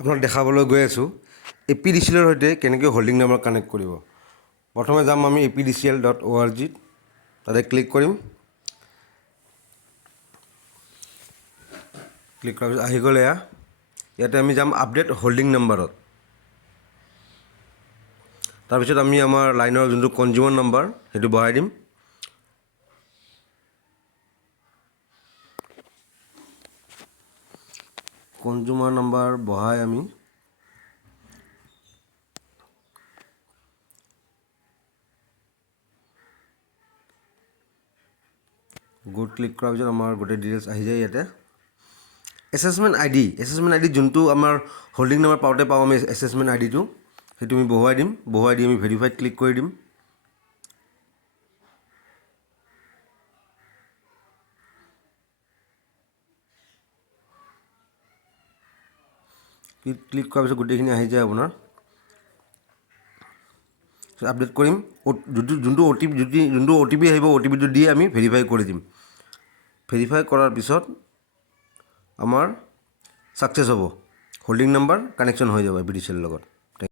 আপোনাক দেখাবলৈ গৈ আছোঁ APDCL ৰ সৈতে কেনেকৈ হোল্ডিং নাম্বাৰ কানেক্ট কৰিব। প্ৰথমে যাম আমি apdcl.org তাতে ক্লিক কৰিম। ক্লিক কৰাৰ পিছত আহি গ'লে ইয়াতে আমি যাম আপডেট হোল্ডিং নাম্বাৰত। তাৰপিছত আমি আমাৰ লাইনৰ যোনটো কনজিউমাৰ নাম্বাৰ সেইটো বহাই দিম। কনজিউমাৰ নাম্বাৰ বহাই আমি গুড ক্লিক কৰাৰ পিছত আমাৰ গোটেই ডিটেইলছ আহি যায় ইয়াতে। এছেছমেণ্ট আইডি যোনটো আমাৰ হোল্ডিং নাম্বাৰ পাওঁতে পাওঁ আমি এছেছমেণ্ট আইডিটো সেইটো আমি বহুৱাই দিম। বহুৱাই দি আমি ভেৰিফাইড ক্লিক কৰি দিম। ক্লিক কৰাৰ পিছত গোটেইখিনি আহি যায় আপোনাৰ। আপডেট কৰিম যোনটো OTP আহিব OTPটো দি আমি ভেৰিফাই কৰি দিম। ভেৰিফাই কৰাৰ পিছত আমাৰ ছাকচেছ হ'ব, হোল্ডিং নাম্বাৰ কানেকশ্যন হৈ যাব APDCL লগত।